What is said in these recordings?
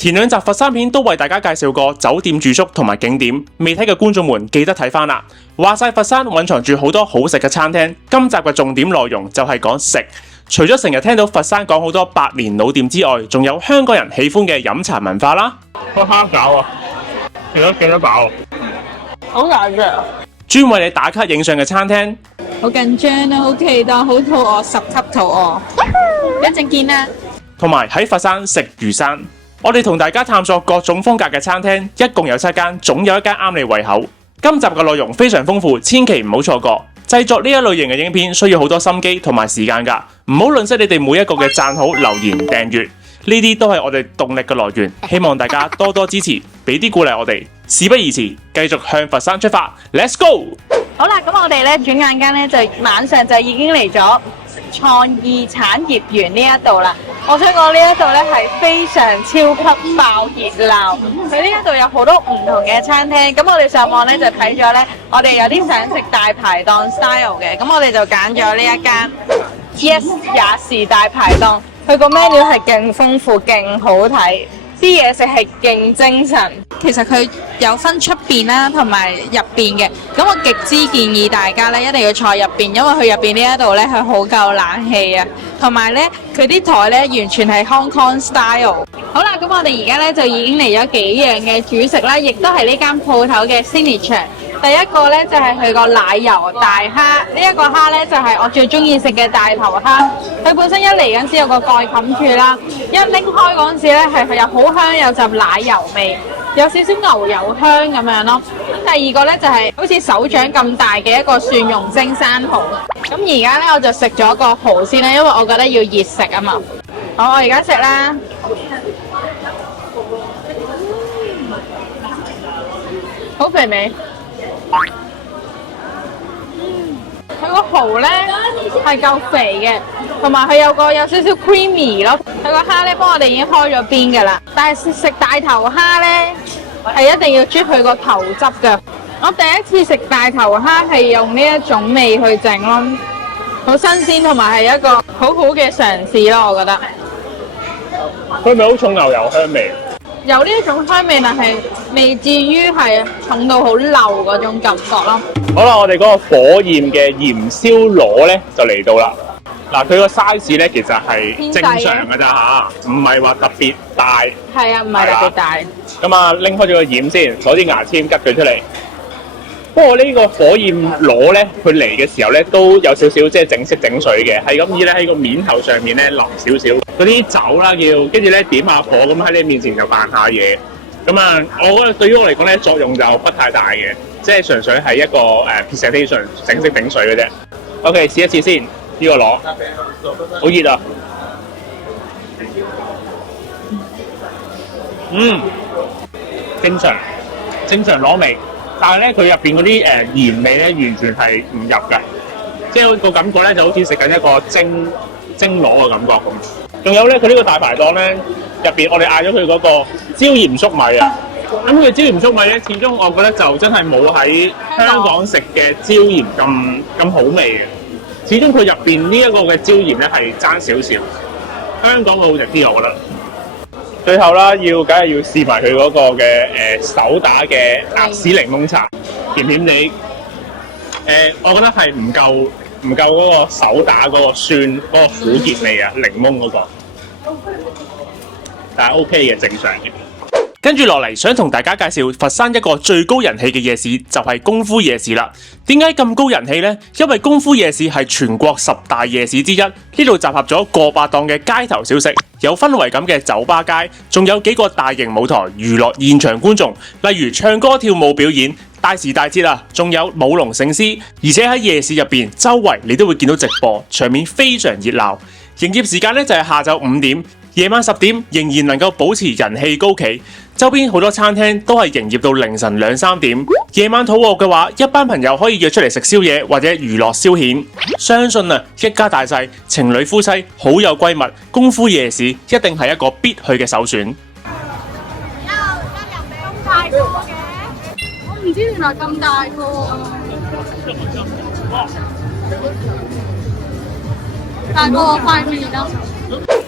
前兩集佛山片都為大家介紹過酒店住宿同埋景點，未睇嘅觀眾們記得睇返啦。話晒佛山蘊藏住好多好食嘅餐廳，今集嘅重點內容就係講食。除咗成日聽到佛山講好多百年老店之外，仲有香港人喜歡嘅飲茶文化啦。個蝦餃啊，食得飽，好大隻啊！專為你打卡影相嘅餐廳，好緊張啊，好期待，好肚餓，十級肚餓。一陣見啦。同埋喺佛山食魚生。我哋同大家探索各種風格嘅餐廳，一共有7間，總有一間啱你胃口。今集嘅內容非常豐富，千祈唔好錯過。製作呢一類型嘅影片需要好多心機同埋時間㗎，唔好吝嗇你哋每一個嘅讚好、留言、訂閱，呢啲都係我哋動力嘅來源。希望大家多多支持，俾啲鼓勵我哋。事不宜遲，繼續向佛山出發 ，Let's go！ 好啦，咁我哋咧轉眼間咧就晚上就已經嚟咗創意產業園呢一度啦。我想講呢一度咧係非常超級爆熱鬧，佢呢一度有好多唔同嘅餐廳。咁我哋上網咧就睇咗咧，我哋有啲想食大排檔 style 嘅，咁我哋就揀咗呢一間 Yes 也是大排檔。佢個 menu 係勁豐富、勁好睇，啲嘢食係勁精神。其實佢有分出邊啦，同埋入邊嘅。咁我極之建議大家咧，一定要坐入邊，因為佢入邊呢一度咧係好夠冷氣啊，同埋咧佢啲台咧完全係 Hong Kong style。好啦，咁我哋而家咧就已經嚟咗幾樣嘅主食啦，亦都係呢間鋪頭嘅 signature。第一個咧就係佢個奶油大蝦，呢一個蝦咧就係我最中意食嘅大頭蝦。佢本身一嚟嗰陣時有個蓋冚住啦，一拎開嗰陣時咧係又好香，有陣奶油味，有少少牛油香咁樣咯。咁第二個咧就係好似手掌咁大嘅一個蒜蓉蒸生蠔。咁而家咧我就食咗個蠔先啦，因為我覺得要熱食啊嘛。好，我而家食啦。好肥味。佢個蠔咧係夠肥嘅，同埋佢有少少 creamy 咯。佢個蝦咧幫我哋已經開咗邊㗎啦，但係食大頭蝦咧係一定要啜佢個頭汁㗎。我第一次食大頭蝦係用呢一種味去整咯，好新鮮同埋係一個好好嘅嘗試咯，我覺得。佢咪好重牛油香味？有呢一種香味，但係未至於係重到好漏嗰種感覺咯。好啦，我哋嗰個火焰嘅鹽燒螺咧就嚟到啦。嗱，佢個 size 咧其實係正常㗎咋嚇，唔係話特別大。係啊，唔係特別大。咁啊，拎開咗個鹽先，攞啲牙籤拮佢出嚟。不過呢個火焰螺咧，佢嚟嘅時候咧都有少少即係整色整水嘅，係咁意咧喺個面頭上面咧淋少少嗰啲酒啦，叫跟住咧點下火咁喺你面前就扮下嘢。咁啊，我覺得對於我嚟講咧作用就不太大嘅，即係純粹係一個presentation 整色整水嘅啫。OK， 試一次先，呢個螺好熱啊！正常螺味。但係咧，佢入邊嗰啲鹽味咧，完全係唔入嘅，即係個感覺咧，就好似食緊一個蒸螺嘅感覺咁。仲有咧，佢呢個大排檔咧，入邊我哋嗌咗佢嗰個椒鹽粟米啊。咁佢椒鹽粟米咧，始終我覺得就真係冇喺香港食嘅椒鹽咁好味嘅。始終佢入邊呢一個嘅椒鹽咧係爭少少，香港會好食啲，我覺得。最後啦，梗係要試埋佢嗰個嘅手打嘅鴨屎檸檬茶，甜甜地。我覺得係唔夠嗰個手打嗰個酸嗰個苦澀味啊，檸檬嗰個。但係 OK 嘅，正常嘅。跟住落嚟，想同大家介紹佛山一個最高人氣嘅夜市，就係功夫夜市啦。點解咁高人氣呢？因為功夫夜市係全國10大夜市之一，呢度集合咗過百檔嘅街頭小食，有氛圍感嘅酒吧街，仲有幾個大型舞台娛樂現場觀眾，例如唱歌跳舞表演。大時大節啊，仲有舞龍聖獅，而且喺夜市入邊，周圍你都會見到直播，場面非常熱鬧。營業時間咧就係下晝5點。夜晚10點仍然能夠保持人氣高企，周邊好多餐廳都係營業到凌晨2、3點。夜晚肚餓嘅話，一班朋友可以約出嚟食宵夜或者娛樂消遣。相信啊，一家大細、情侶夫妻、好友閨蜜，功夫夜市一定係一個必去嘅首選。咁大個嘅，我唔知原來咁大個。大過我塊面啊！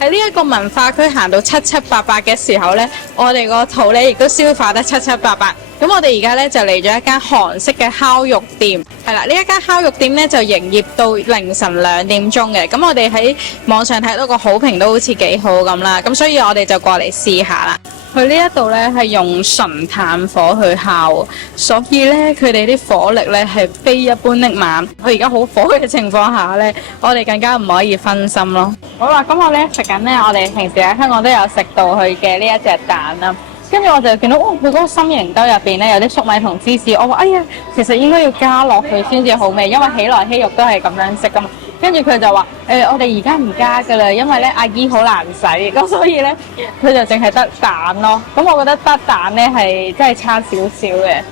喺呢一個文化區行到七七八八嘅時候呢，我哋個肚呢亦都消化得七七八八。咁我哋而家呢就嚟咗一間韓式嘅烤肉店，係啦，呢一間烤肉店呢就營業到凌晨2點鐘嘅。咁我哋喺網上睇到個好評都好似幾好咁啦，咁所以我哋就過嚟試下啦。佢呢一度呢係用純炭火去烤，所以呢，佢哋啲火力呢係非一般的猛。佢而家好火嘅情況下呢，我哋更加唔可以分心咯。好啦，咁我呢食緊呢，我哋平時喺香港都有食到佢嘅呢一隻蛋啦。跟住我就見到，佢嗰個心形兜入邊呢有啲粟米同芝士。我話：哎呀，其實應該要加落去先至好味，因為喜來喜肉都係咁樣食噶嘛。跟住佢就話：我哋而家唔加噶啦，因為咧阿姨好難洗，咁所以咧佢就淨係得蛋咯。咁我覺得得蛋咧係真係差少少嘅。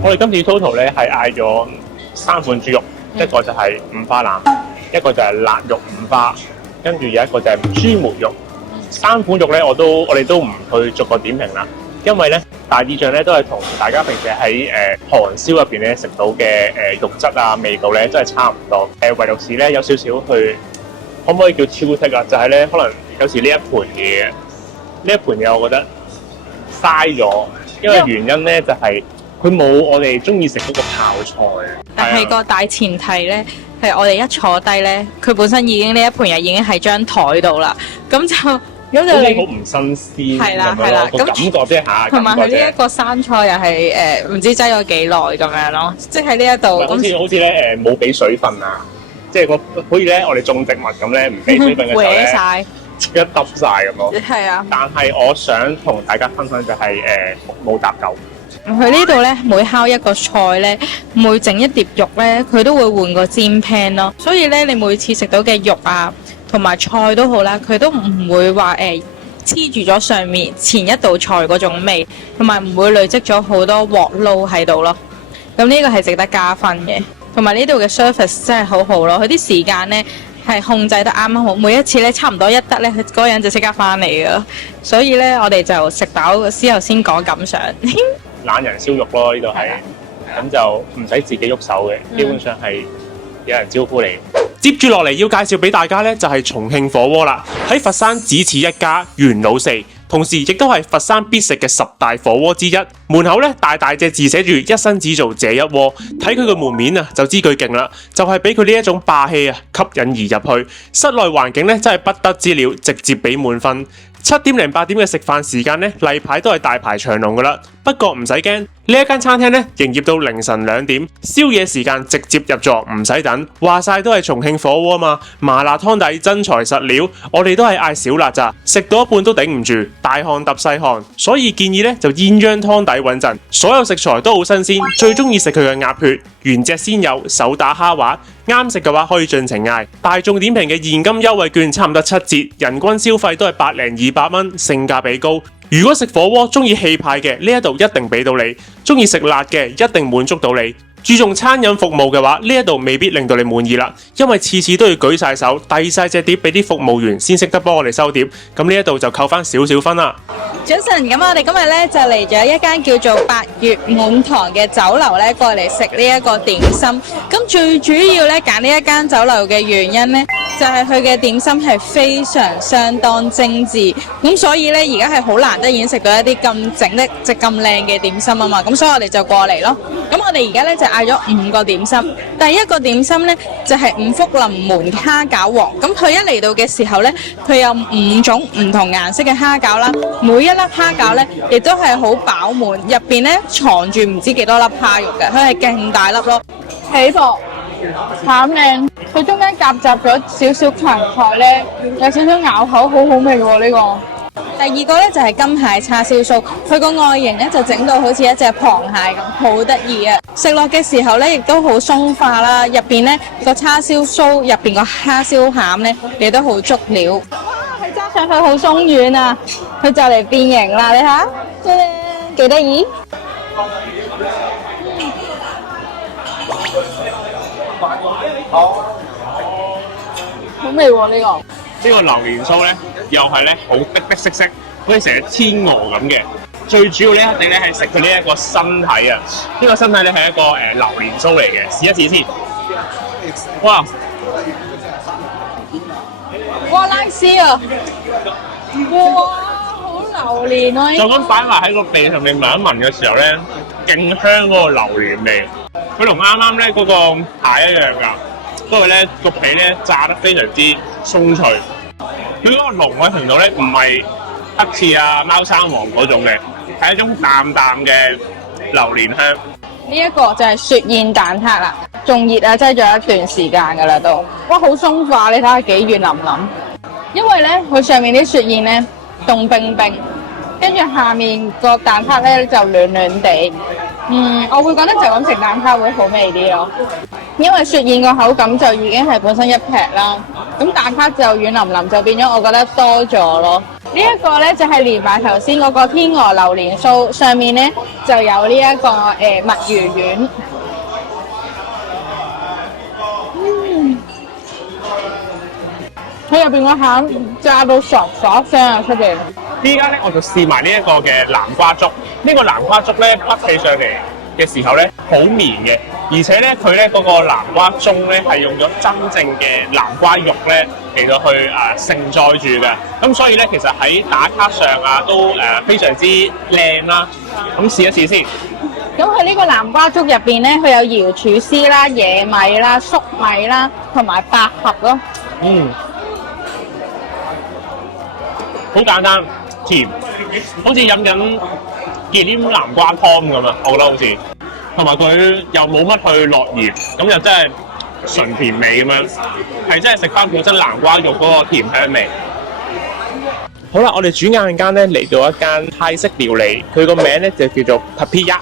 我哋今次 total 咧係嗌咗3款豬肉，一個就係五花腩，一個就係辣肉五花，跟住有一個就係豬梅肉。3款肉咧我哋都唔去逐個點評啦。因為咧大致上咧都係同大家平時喺韓燒入邊咧食到嘅肉質啊味道咧都係差唔多。唯獨是咧有少少去可唔可以叫挑剔啊？就係咧可能有時呢一盤嘢我覺得嘥咗，因為原因咧就係佢冇我哋中意食嗰個泡菜。但係個大前提咧係我哋一坐低咧，佢本身已經呢一盤嘢已經喺張台度啦，咁就。咁就你好唔新鮮，係啦，個感覺啫嚇。同埋佢呢一個生菜又係唔知擠咗幾耐咁樣咯，即係呢一度好似咧冇俾水分啊，即係好似咧我哋種植物咁咧，唔俾水分嘅時候咧，即刻揼晒咁咯。係啊。但係我想同大家分享就係冇搭夠。佢呢度咧每烤一個菜咧，每整一碟肉咧，佢都會換個煎 pan 咯，所以咧你每次食到嘅肉啊，同埋菜都好啦，佢都唔會話黐住咗上面前一道菜嗰種味，同埋唔會累積咗好多鑊撈喺度咯。咁呢個係值得加分嘅，同埋呢度嘅 service 真係好好咯。佢啲時間呢係控制得啱啱好，每一次呢差唔多一得呢，佢嗰個人就即刻翻嚟噶。所以呢，我哋就食飽之後先講感想。懶人燒肉咯，呢度係，咁就唔使自己喐手嘅，基本上係有人招呼你。接住落嚟要介紹俾大家呢，就係重慶火鍋啦，喺佛山只此一家元老四，同時亦都係佛山必食嘅10大火鍋之一。門口呢，大大隻字寫住一生只做這一鍋，睇佢個門面啊就知佢勁啦，就係俾佢呢一種霸氣啊吸引而入去。室內環境呢，真係不得之了，直接俾滿分。7點零8點嘅食飯時間呢，例牌都係大排長龍噶啦。不過唔使驚，呢一間餐廳呢，營業到凌晨2點，宵夜時間直接入座，唔使等。話晒都係重慶火鍋嘛，麻辣湯底真材實料，我哋都係嗌少辣咋，食到一半都頂唔住，大汗揼細汗。所以建議呢，就鴛鴦湯底穩陣，所有食材都好新鮮，最中意食佢嘅鴨血、原隻鮮有、手打蝦滑。啱食嘅話可以盡情嗌。大眾點評嘅現金優惠券差唔多7折，人均消費都係120-200蚊，性價比高。如果食火鍋中意氣派嘅，呢一度一定俾到你；中意食辣嘅，一定滿足到你。注重餐飲服務嘅話，呢一度未必令到你滿意啦，因為次次都要舉晒手遞晒隻碟俾啲服務員先識得幫我哋收碟，咁呢一度就扣翻少少分啦。早晨，咁我哋今日咧就嚟咗一間叫做八月滿堂嘅酒樓咧，過嚟食呢一個點心。咁最主要咧揀呢一間酒樓嘅原因咧，就係佢嘅點心係非常相當精緻，咁所以咧而家係好難得已經食到一啲咁整得即咁靚嘅點心啊嘛，咁所以我哋就過嚟咯。咁我哋而家咧就嗌咗5個點心，第一個點心咧就係五福臨門蝦餃王。咁佢一嚟到嘅時候咧，佢有5種唔同顏色嘅蝦餃啦，每一粒蝦餃咧亦都係好飽滿，入邊咧藏住唔知幾多粒蝦肉嘅，佢係勁大粒咯，起薄淡靚，佢中間夾雜咗少少芹菜咧，有少少咬口，好好味喎呢個。第二個咧就係金蟹叉燒酥，佢個外形咧就整到好似一隻螃蟹咁，好得意啊！食落嘅時候咧，亦都好鬆化啦，入邊咧個叉燒酥入邊個蝦燒餡咧，亦都好足料。哇！佢揸上去好鬆軟啊，佢就嚟變形啦！你睇，幾得意？好味喎呢個！呢個榴蓮酥咧，又係咧好滴滴色色，好似成隻天鵝咁嘅。最主要呢一定咧係食佢呢一個身體啊！呢個身體咧係一個榴蓮酥嚟嘅，試一試先。哇！哇拉絲啊！哇，好榴蓮啊！就咁擺埋喺個鼻上面聞一聞嘅時候咧，勁香嗰個榴蓮味。佢同啱啱咧嗰個蟹一樣㗎，不過咧個皮咧炸得非常之鬆脆。佢嗰個濃嘅程度咧唔係黑刺啊、貓山王嗰種嘅，係一種淡淡嘅榴蓮香。呢一個就係雪燕蛋撻啦，仲熱啊，擠咗一段時間㗎啦都。哇，好鬆化，你睇下幾軟腍腍。因為咧佢上面啲雪燕咧凍冰冰，跟住下面個蛋撻咧就暖暖地。我會覺得就咁食蛋撻會好味啲咯，因為雪燕個口感就已經係本身一劈啦，咁蛋撻就軟腍腍，就變咗我覺得多咗咯。呢一個咧就係連埋頭先嗰個天鵝榴蓮酥，上面咧就有呢一個墨魚丸。佢入邊個餡炸到唰唰聲啊出邊！依家咧我就試埋呢一個嘅南瓜粥，呢個南瓜粥咧滗起上嚟嘅時候咧好綿嘅，而且咧佢咧嗰個南瓜盅咧係用咗真正嘅南瓜肉咧嚟到去承載住嘅，咁所以咧其實喺打卡上啊都非常之靚啦，咁試一試先。咁佢呢個南瓜粥入邊咧，佢有瑤柱絲啦、野米啦、粟米啦，同埋百合咯。好簡單，甜，好似飲緊忌廉南瓜湯咁啊！我覺得好似，同埋佢又冇乜去落鹽，咁又真係純甜味咁樣，係真係食翻本身南瓜肉嗰個甜香味。好啦，我哋轉眼間咧嚟到一間泰式料理，佢個名咧就叫做 Papiya。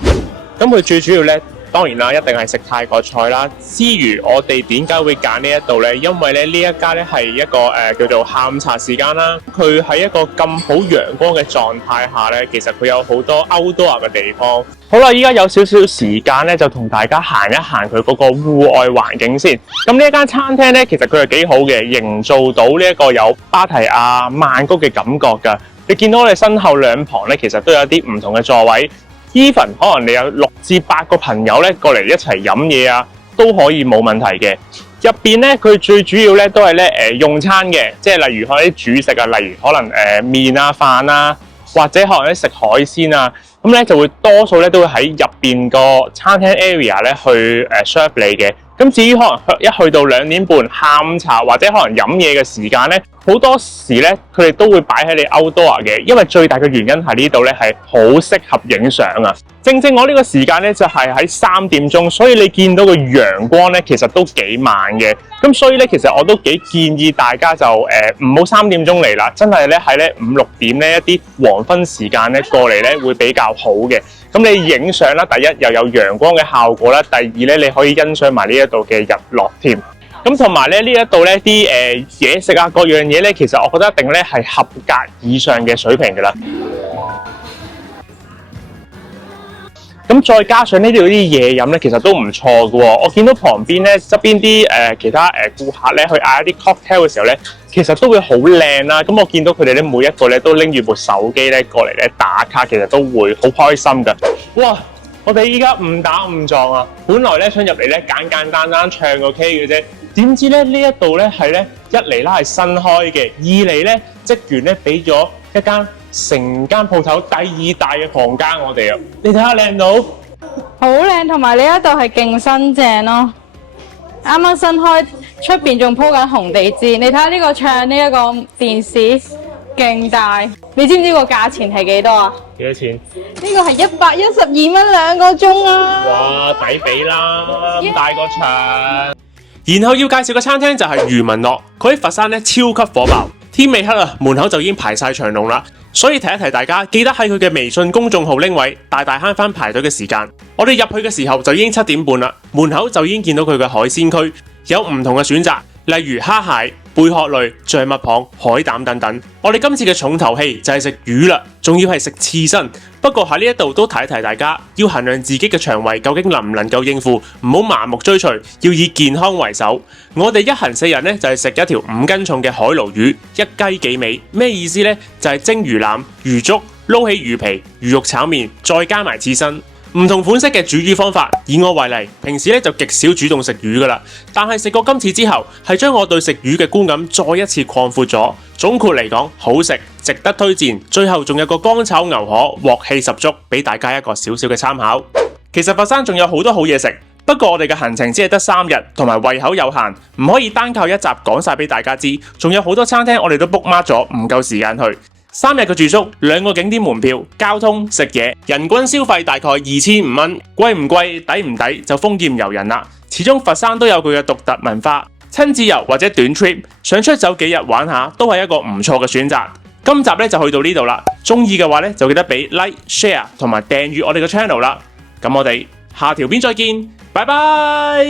咁佢最主要咧，當然啦，一定係食泰國菜啦。之餘，我哋點解會揀呢一度咧？因為咧呢一家咧係一個叫做下午茶時間啦。佢喺一個咁好陽光嘅狀態下咧，其實佢有好多 outdoor 嘅地方。好啦，依家有少少時間咧，就同大家行一行佢嗰個戶外環境先。咁呢一間餐廳咧，其實佢係幾好嘅，營造到呢一個有芭提亞曼谷嘅感覺㗎。你見到我哋身後兩旁咧，其實都有啲唔同嘅座位。even 可能你有6至8個朋友咧過嚟一齊飲嘢啊，都可以冇問題嘅。入邊咧，佢最主要咧都係咧用餐嘅，即係例如可能啲主食啊，例如可能麵啊、飯啊，或者可能咧食海鮮啊，咁咧就會多數咧都會喺入邊個餐廳 area 咧去serve 你嘅。咁至於可能一去到2點半下午茶或者可能飲嘢嘅時間咧，好多時咧佢哋都會擺喺你 outdoor 嘅，因為最大嘅原因係呢度咧係好適合影相啊！正正我呢個時間咧就係喺3點鐘，所以你見到個陽光咧其實都幾猛嘅，咁所以咧其實我都幾建議大家就唔好3點鐘嚟啦，真係咧喺咧5、6點咧一啲黃昏時間咧過嚟咧會比較好嘅。咁你影相啦，第一又有陽光嘅效果啦，第二咧你可以欣賞埋呢一度嘅日落添。咁同埋咧呢一度咧啲嘢食啊各樣嘢咧，其實我覺得一定咧係合格以上嘅水平㗎啦。咁再加上呢度啲嘢飲咧，其實都唔錯㗎喎。我見到旁邊咧側邊啲其他顧客咧去嗌一啲 cocktail 嘅時候咧，其實都會好靚啦。咁我見到佢哋咧每一個咧都拎住部手機咧過嚟咧打卡，其實都會好開心㗎。哇！我哋依家誤打誤撞啊！本來咧想入嚟咧簡簡單單唱個 K 嘅啫，點知咧呢一度咧係咧一嚟啦係新開嘅，二嚟咧職員咧俾咗一間成間鋪頭第2大嘅房間我哋啊！你睇下靚到，好靚，同埋呢一度係勁新淨咯。啱啱新開，出邊仲鋪緊紅地氈。你睇下呢個唱呢一個電視勁大，你知唔知個價錢係幾多啊？幾多錢？呢個係112蚊2個鐘啊！哇，抵俾啦，咁大個場。然後要介紹嘅餐廳就係余文樂，佢喺佛山咧超級火爆，天未黑啊，門口就已經排晒長龍啦。所以提一提大家，記得喺佢嘅微信公眾號拎位，大大慳翻排隊嘅時間。我哋入去嘅時候就已經7點半啦，門口就已經見到佢嘅海鮮區，有唔同嘅選擇，例如蝦蟹、貝殼類、象拔蚌、海膽等等。我哋今次嘅重頭戲就係食魚啦，仲要係食刺身。不過喺呢一度都提一提大家，要衡量自己嘅腸胃究竟能唔能夠應付，唔好盲目追隨，要以健康為首。我哋一行4人呢，就係食一條5斤重嘅海鱸魚，一雞幾尾。咩意思呢？就係蒸魚腩、魚粥、撈起魚皮、魚肉炒麵，再加埋刺身。唔同款式嘅煮魚方法，以我為例，平時咧就極少主動食魚噶啦，但係食過今次之後，係將我對食魚嘅觀感再一次擴闊咗。總括嚟講，好食，值得推薦。最後仲有個乾炒牛河，鑊氣十足，俾大家一個少少嘅參考。其實佛山仲有好多好嘢食，不過我哋嘅行程只係得3日，同埋胃口有限，唔可以單靠一集講晒俾大家知。仲有好多餐廳我哋都 book mark 咗，唔夠時間去。3日嘅住宿，2個景點門票，交通食嘢，人均消費大概2500蚊，貴唔貴，抵唔抵就豐儉由人啦。始終佛山都有佢嘅獨特文化，親子遊或者短 trip， 想出走幾日玩下都係一個唔錯嘅選擇。今集咧就去到呢度啦，中意嘅話咧就記得俾 like、share 同埋訂閱我哋嘅 channel 啦。咁我哋下條片再見，拜拜。